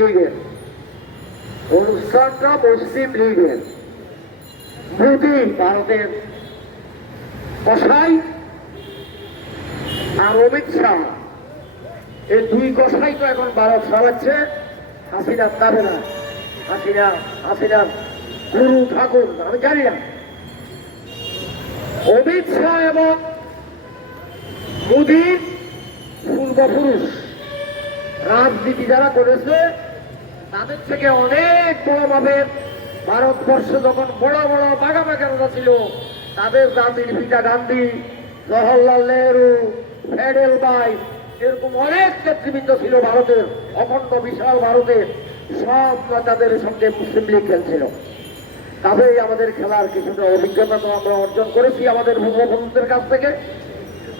লীগের, অনুষ্ঠানটা মুসলিম লীগের। মোদী ভারতের কসাই আর অমিত শাহ, এই দুই কসাই তো এখন ভারত চালাচ্ছে। হাসিনা পাবে না, হাসিনা গুরু ঠাকুর আমি জানি না। অমিত শাহ এবং মোদীর পূর্বপুরুষ রাজনীতি যারা করেছে তাদের থেকে অনেক বড়ভাবে ভারতবর্ষ যখন বড় বড় বাঘাবাগেরা ছিল, তাদের জাতির পিতা গান্ধী, জওহরলাল নেহরু, ফেডেল ভাই, এরকম অনেক নেতৃবৃন্দ ছিল ভারতের, অখণ্ড বিশাল ভারতের। সব তাদের সঙ্গে মুসলিম লীগ খেলছিল। তবেই আমাদের খেলার কিছুটা অভিজ্ঞতা তো আমরা অর্জন করেছি আমাদের পূর্বপুরুষদের কাছ থেকে।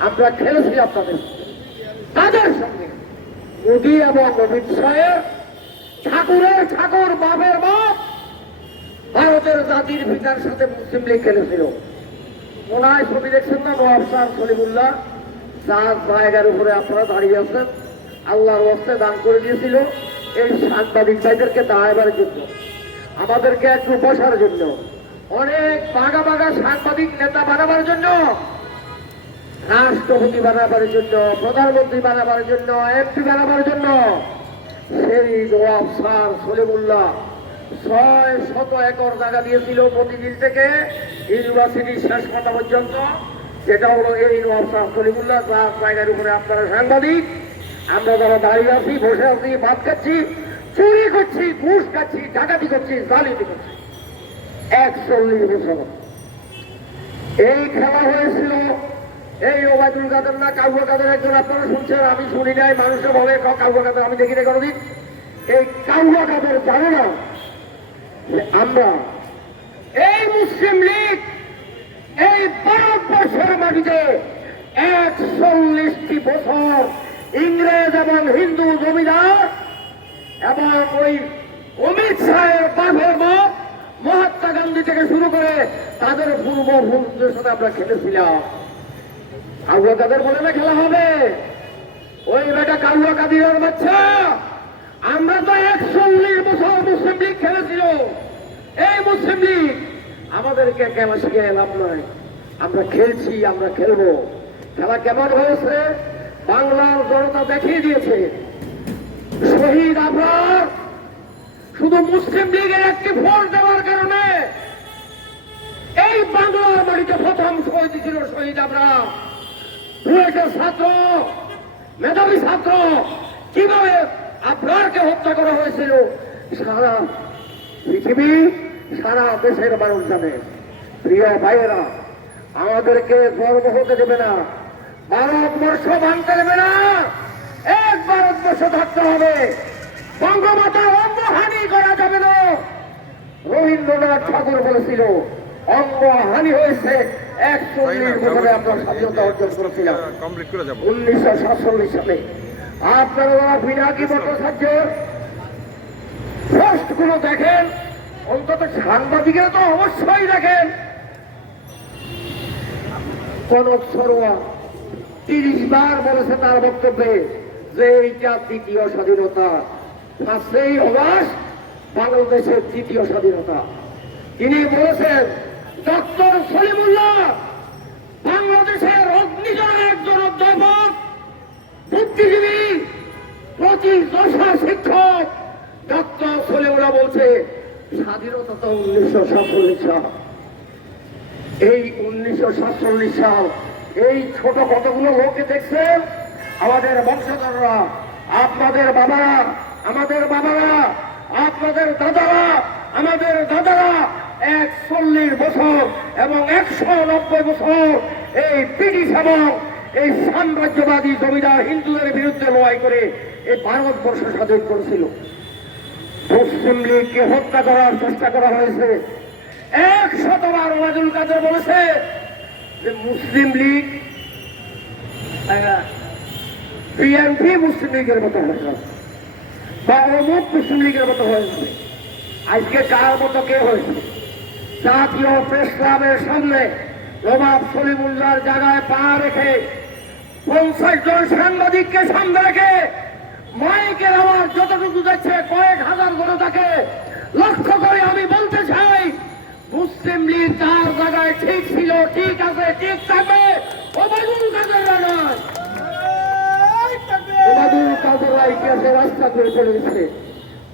আমরা খেলেছি আপনাদের তাদের সঙ্গে। মোদী এবং অমিত শাহের ঠাকুরের ঠাকুর, বাপের বাপ, ভারতের জাতির পিতার সাথে মুসলিম লীগ খেলেছিল। মনে হয় ছবি দেখছেন না, মহাবসার সলিমুল্লাহ, যার জায়গার উপরে আপনারা দাঁড়িয়ে আছেন, আল্লাহর ওয়াস্তে দান করে দিয়েছিল এই সাংবাদিক ভাইদেরকে দাঁড়াবার জন্য, আমাদেরকে একটু বসার জন্য, অনেক বাঘা বাঘা সাংবাদিক নেতা বানাবার জন্য, রাষ্ট্রপতি বানাবার জন্য, প্রধানমন্ত্রী বানাবার জন্য, এমপি বানাবার জন্য। সেই মহাবসার সলিমুল্লাহ 600 একর জায়গা দিয়েছিল প্রতিদিন থেকে ইউনিভার্সিটি শেষ কথা পর্যন্ত। যেটা হলো এই নওয়াব সলিমুল্লাহ, যার জায়গার উপরে আপনারা সাংবাদিক, আমরা যারা দাঁড়িয়ে আছি, বসে আছি, ভাত খাচ্ছি, চুরি করছি, ঘুষ খাচ্ছি, ডাকাতি করছি, জালিয়াতি করছি। 41 বছর এই খেলা হয়েছিল। এই ওবায়দুল কাদের না কাউয়া কাদের একজন আপনারা শুনছেন, আমি শুনি নাই, মানুষে বলে কাউয়া কাদের, আমি দেখি না কোনোদিন। এই কাউয়া কাদের জানে না আমরা এই মুসলিম লীগ এই ভারতবর্ষের মাটিতে 41টি বছর ইংরেজ এবং হিন্দু জমিদার এবং ওই অমিত শাহের বাপের বাপ মহাত্মা গান্ধী থেকে শুরু করে তাদের পূর্বপুরুষদের সাথে আমরা খেলেছিলাম। কাউয়া কাদের বলে না খেলা হবে, ওই বেটা কাউয়া কাদিরের বাচ্চা। আমরা তো 41 বছর মুসলিম লীগ খেলেছিল। এই মুসলিম লীগ আমাদেরকে খেলা শিখে লাভ নয়, আমরা খেলছি, আমরা খেলবো। খেলা কেমন হয়েছে বাংলার জনতা দেখিয়ে দিয়েছে। শহীদ আবরার শুধু মুসলিম লীগের একটি ভোট দেওয়ার কারণে এই বাংলার বাড়িতে প্রথম শহীদ ছিল শহীদ আবরার। বুয়েটের ছাত্র, মেধাবী ছাত্র, কিভাবে আবরারকে হত্যা করা হয়েছিল সারা পৃথিবী, সারা দেশের মানুষ জানে। প্রিয় ভাইয়েরা, আমাদেরকে গর্ব হতে দেবে না, ভারতবর্ষ ভাঙতে দেবে না। এক ভারতবর্ষ থাকতে হবে, বঙ্গমাতার অঙ্গহানি করা যাবে না। রবীন্দ্রনাথ ঠাকুর বলেছিল অঙ্গহানি হয়েছে 41 বছরে আমরা স্বাধীনতা অর্জন করেছিলাম 1947 সালে। আপনারা যারা পিনাকি ভট্টাচার্য পোস্ট গুলো দেখেন, অন্তত সাংবাদিকেরা তো অবশ্যই দেখেন। কনক সরোয়া 30 বার বলেছে তার বক্তব্যে যে এইটা দ্বিতীয় স্বাধীনতা, 5ই অগাস্ট বাংলাদেশের দ্বিতীয় স্বাধীনতা। তিনি বলেছেন ডক্টর সলিমুল্লাহ বাংলাদেশের অগ্নিজনের একজন অধ্যাপক, বুদ্ধিজীবী, প্রতিদশা শিক্ষক। ডক্টর সলিমুল্লাহ বলছে স্বাধীনতা তো 1947 সাল। এই 1947 সাল এই ছোট কতগুলো লোককে দেখছেন, আমাদের বংশধররা, আপনাদের বাবারা, আমাদের বাবারা, আপনাদের দাদারা, আমাদের দাদারা 41 বছর এবং 190 বছর এই ব্রিটিশ এবং এই সাম্রাজ্যবাদী জমিদার হিন্দুদের বিরুদ্ধে লড়াই করে এই ভারতবর্ষ স্বাধীন করেছিল। মুসলিম লীগকে হত্যা করার চেষ্টা করা হয়েছে। 100 বার ওবায়দুল কাদের বলেছে যে মুসলিম লীগ বিএনপি মুসলিম লীগের মতো হয়েছে বা অমুক মুসলিম লীগের মতো হয়েছে। আজকে কার মতো কে হয়েছে? জাতীয় প্রেস ক্লাবের সামনে নবাব সলিমুল্লাহর জায়গায় পা রেখে 50 জন সাংবাদিককে সামনে রেখে মাইকের আওয়াজ যতটুকু যাচ্ছে, কয়েক ঠিক থাকবে ওবায়দুল কাদেররা নয়। ওবায়দুল কাদেররা ইতিহাসের রাস্তা ধরে চলে গেছে।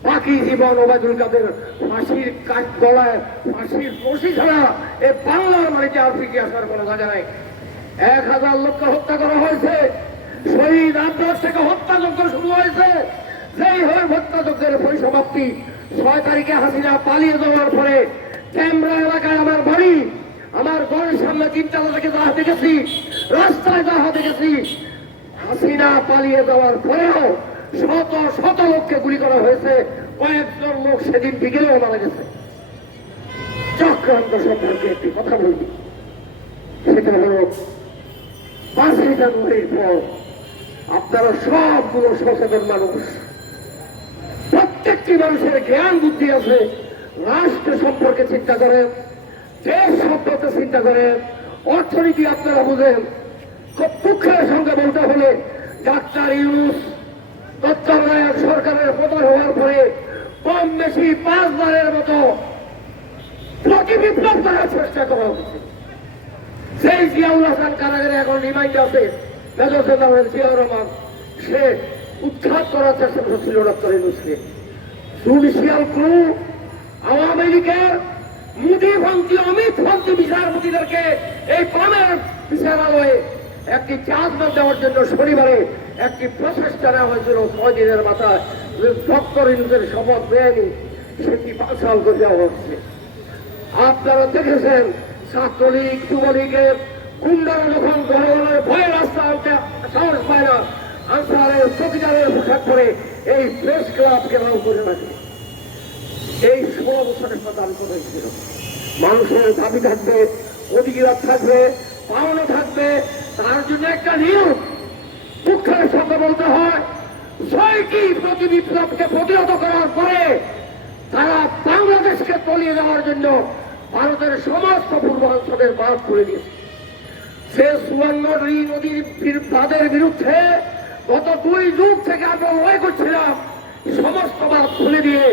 বাকি জীবন ওবায়দুল কাদের ফাঁসির কাঠ গলায় ফাঁসির রশি ছাড়া এই বাংলার মাটিতে আর ফিরে আসার কোনো কাজে নাই। 1000 লোককে হত্যা করা হয়েছে। শহীদ আব্বাস থেকে হত্যাযজ্ঞ শুরু হয়েছে। যেই হয় হত্যাযজ্ঞের পরিসমাপ্তি 6 তারিখে হাসিনা পালিয়ে যাওয়ার পরে ক্যামরা এলাকায় আমার বাড়ি, আমার ঘরের সামনে 3 থেকে যাহা দেখেছি, রাস্তায় যাহা দেখেছি, হাসিনা পালিয়ে যাওয়ার পরেও শত শত লোককে গুলি করা হয়েছে। কয়েকজন লোক সেদিন বিকেলেও মারা গেছে। চক্রান্ত সম্পর্কে একটি কথা বলবি, সেটা হল 5 জানুয়ারির পর আপনারা সবগুলো সচেতন মানুষ, প্রত্যেকটি মানুষের জ্ঞান বুদ্ধি আছে, রাষ্ট্র সম্পর্কে চিন্তা করেন, দেশ সম্পর্কে চিন্তা করেন, অর্থনীতি আপনারা বুঝেন। খুব দুঃখের সঙ্গে বলতে হলে ডাক্তার ইউনূস তত্ত্বাবধায়ক সরকারের পতন হওয়ার পরে কম বেশি 5 বারের মতো প্রতিবিপ্লব করার চেষ্টা করা হচ্ছে। সেই জিয়াউল হাসান কারাগারে এখন রিমাইন্ড আছে, মেজর জেনারেল জিয়াউর রহমান, সে উৎখাত করার চেষ্টা করছিল ডক্টর ইউনূসকে। জুডিশিয়াল ক্রু আওয়ামী লীগের মোদীপন্থী অমিতপন্থী বিচারপতিদেরকে এই পামের বিচারালয়ে একটি চার্জমেন্ট দেওয়ার জন্য শনিবারে একটি প্রচেষ্টা নেওয়া হয়েছিল। 6 দিনের মাথায় ডক্টর ইউনূসের শপথ নেয়নি, সেটি বাছাল করে দেওয়া হচ্ছে। আপনারা দেখেছেন ছাত্রলীগ যুবলীগের গুন্ডারা যখন জনগণের ভয়ে রাস্তা আনতে সাহস পায় না, আনসারের চৌকিদারের পোশাক পরে এই প্রেস ক্লাব ঘেরাও করে রাখে। এই 16 বছরের কথা আমি কথা ছিল। মানুষের দাবি থাকবে, অধিকার থাকবে, পাওনা থাকবে, তার জন্য একটা নিয়ম। দুঃখের সঙ্গে বলতে হয় 6টি প্রতিবিপ্লবকে প্রতিহত করার পরে তারা বাংলাদেশকে তলিয়ে দেওয়ার জন্য ভারতের সমস্ত পূর্বাঞ্চলের বাদ করে দিয়েছে। সে সুবর্ণী নদীর বাঁধের বিরুদ্ধে গত 2 যুগ থেকে আমরা লড়াই করছিলাম। সমস্ত বাঁধ খুলে দিয়ে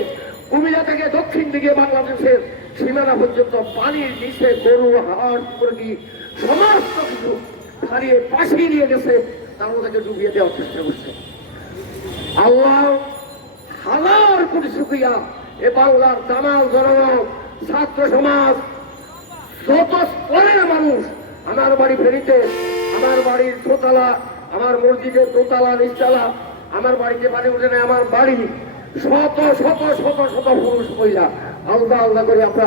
কুমিল্লা থেকে দক্ষিণ দিকে বাংলাদেশের সীমানা পর্যন্ত পানির নিচে গরু, হাঁস, মুরগি সমস্ত কিছু হারিয়ে পাশিয়ে নিয়ে গেছে, তার মধ্যে ডুবিয়ে দেওয়ার চেষ্টা করছে। আল্লাহ হাজার কোটি শুকরিয়া, এ বাংলার তামাম জনগণ, ছাত্র সমাজ, যত স্তরের মানুষ, আমার বাড়ি ফেরিতে, আমার বাড়ির দোতলা, আমার মসজিদের দোতলা নিচতলা, আমার বাড়িতে পানি উঠে নেয়, আমার বাড়ি শত শত শত শত পুরুষ মহিলা আলাদা আলাদা করে আমরা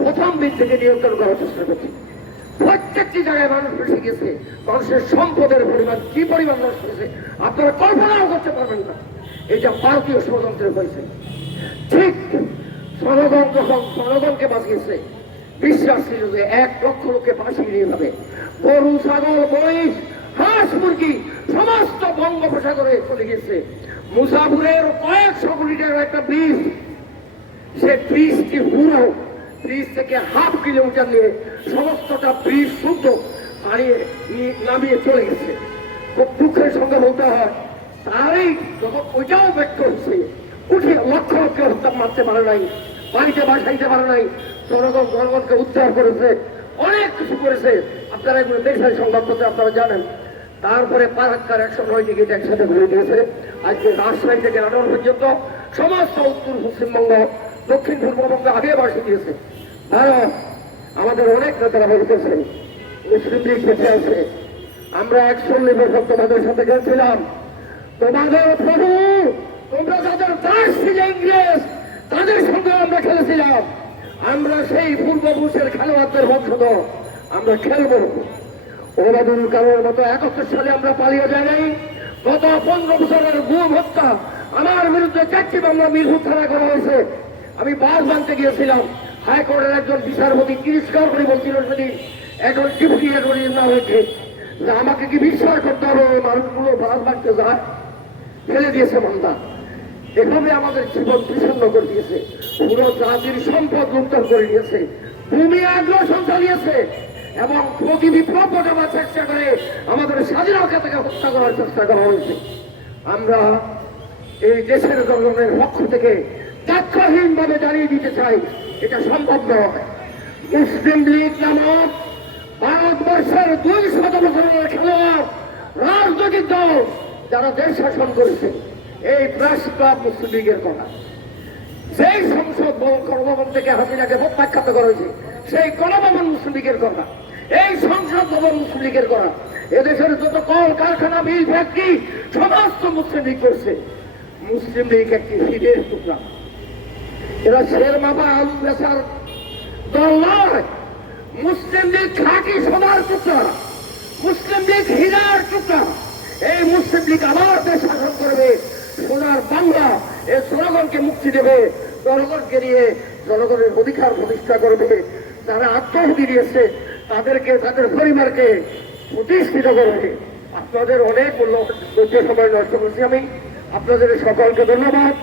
প্রথম দিন থেকে নিয়ন্ত্রণ করার চেষ্টা করছি। প্রত্যেকটি জায়গায় মানুষ ফেসে গেছে। মানুষের সম্পদের পরিমাণ কি পরিমাণ নষ্ট হয়েছে আপনারা কল্পনাও করতে পারবেন না। এটা ভারতীয় ষড়যন্ত্রের হয়েছে। ঠিক জনগণ যখন জনগণকে বাঁচিয়েছে, বিশ্বাস ছিল যে 1 লক্ষ লোককে ফাঁসিয়ে নিয়ে যাবে। গরু, ছাগল, মহিষ, হাঁস, মুরগি সমস্ত বঙ্গোপসাগরে চলে গেছে। মুসাফুরের কয়েকশো কোটি টাকার একটা ব্রিজ, সে ব্রিজটি পুরো ব্রিজ থেকে ½ কিলোমিটার নিয়ে সমস্তটা ব্রিজ শুদ্ধ হারিয়ে নামিয়ে চলে গেছে। খুব দুঃখের সঙ্গে বলতে হয়, তারই যখন ওইটাও ব্যক্ত হচ্ছে, উঠে লক্ষ লক্ষ হত্যা মারতে পারে নাই, বাড়িতে বাসাইতে পারে নাই, জনগণকে উদ্ধার করেছে, অনেক কিছু করেছে। আপনারা এগুলো দেখছেন সংবাদপত্রে, আপনারা জানেন। তারপরে ফারাক্কার 109 টিকিট একসাথে ঘুরে দিয়েছে। আজকে রাজশাহী থেকে নাটোর পর্যন্ত সমস্ত উত্তর পশ্চিমবঙ্গ, দক্ষিণ পূর্ববঙ্গ আগে বাসিয়ে দিয়েছে। ভারত আমাদের অনেক নেতারা বলতেছেন মুসলিম লীগ বেঁচে আছে। আমরা 41 বছর তোমাদের সাথে গেছিলাম, তোমাদের প্রভু, তোমরা যাদের দাস ছিল ইংরেজ, তাদের সঙ্গে আমরা খেলেছিলাম। আমরা সেই পূর্বপুরুষের খেলোয়াড়দের বংশধর, আমরা খেলবো। ওবায়দুল কাদের মতো 71 সালে আমরা পালিয়ে যাই নাই। গত 15 বছরের গুম হত্যা, আমার বিরুদ্ধে 4টি মামলা মিরপুর থানায় করা হয়েছে। আমি বাস বানতে গিয়েছিলাম, হাইকোর্টের একজন বিচারপতি তিরস্কার করে বলছিল সেদিন, এখন ডিপুটি অ্যাটর্নির নাম হয়েছে, যে আমাকে কি বিশ্বাস করতে হবে মানুষগুলো বাস বানতে যায়? ফেলে দিয়েছে মামলা। এভাবে আমাদের জীবন বিষণ্ণ করে দিয়েছে, পুরো জাতির সম্পদ লুণ্ঠন করে দিয়েছে, ভূমি আগ্রাসন চালিয়েছে এবং প্রতিবিপ্লব ঘটাবার চেষ্টা করে আমাদের স্বাধীনতাকে হত্যা করার চেষ্টা করা হয়েছে। আমরা এই দেশের জনগণের পক্ষ থেকে দাক্ষাহীনভাবে জানিয়ে দিতে চাই, এটা সম্ভব নয়। মুসলিম লীগ নামক ভারতবর্ষের 200 বছরের খেলোয়াড় রাজনৈতিক দল যারা দেশ শাসন করেছে, এই প্রেস ক্লাব মুসলিম লীগের কথা। সেই সংসদ ভবন গণভবন থেকে হাসিনাকে প্রত্যাখ্যাত করা হয়েছে, সেই গণভবন মুসলিম লীগের কথা। এই সংসদ ভবন মুসলিম লীগের কথা। এদেশের যত কল কারখানা, মিল, ফ্যাক্টরি সমস্ত মুসলিম লীগ করছে। মুসলিম লীগ একটি হীরের টুকরা। এরা শের মাপা আলু বেচার দল নয়। মুসলিম লীগ খাঁটি সোনার টুকরা, মুসলিম লীগ হীরার টুকরা। এই মুসলিম লীগ আবার দেশ শাসন করবে, সোনার বাংলা। এই জনগণকে মুক্তি দেবে, জনগণকে নিয়ে জনগণের অধিকার প্রতিষ্ঠা করবে। যারা আত্মহুতি দিয়েছে তাদেরকে, তাদের পরিবারকে প্রতিষ্ঠিত করবে। আপনাদের অনেক মূল্য সময় নষ্ট করছি আমি। আপনাদের সকলকে ধন্যবাদ।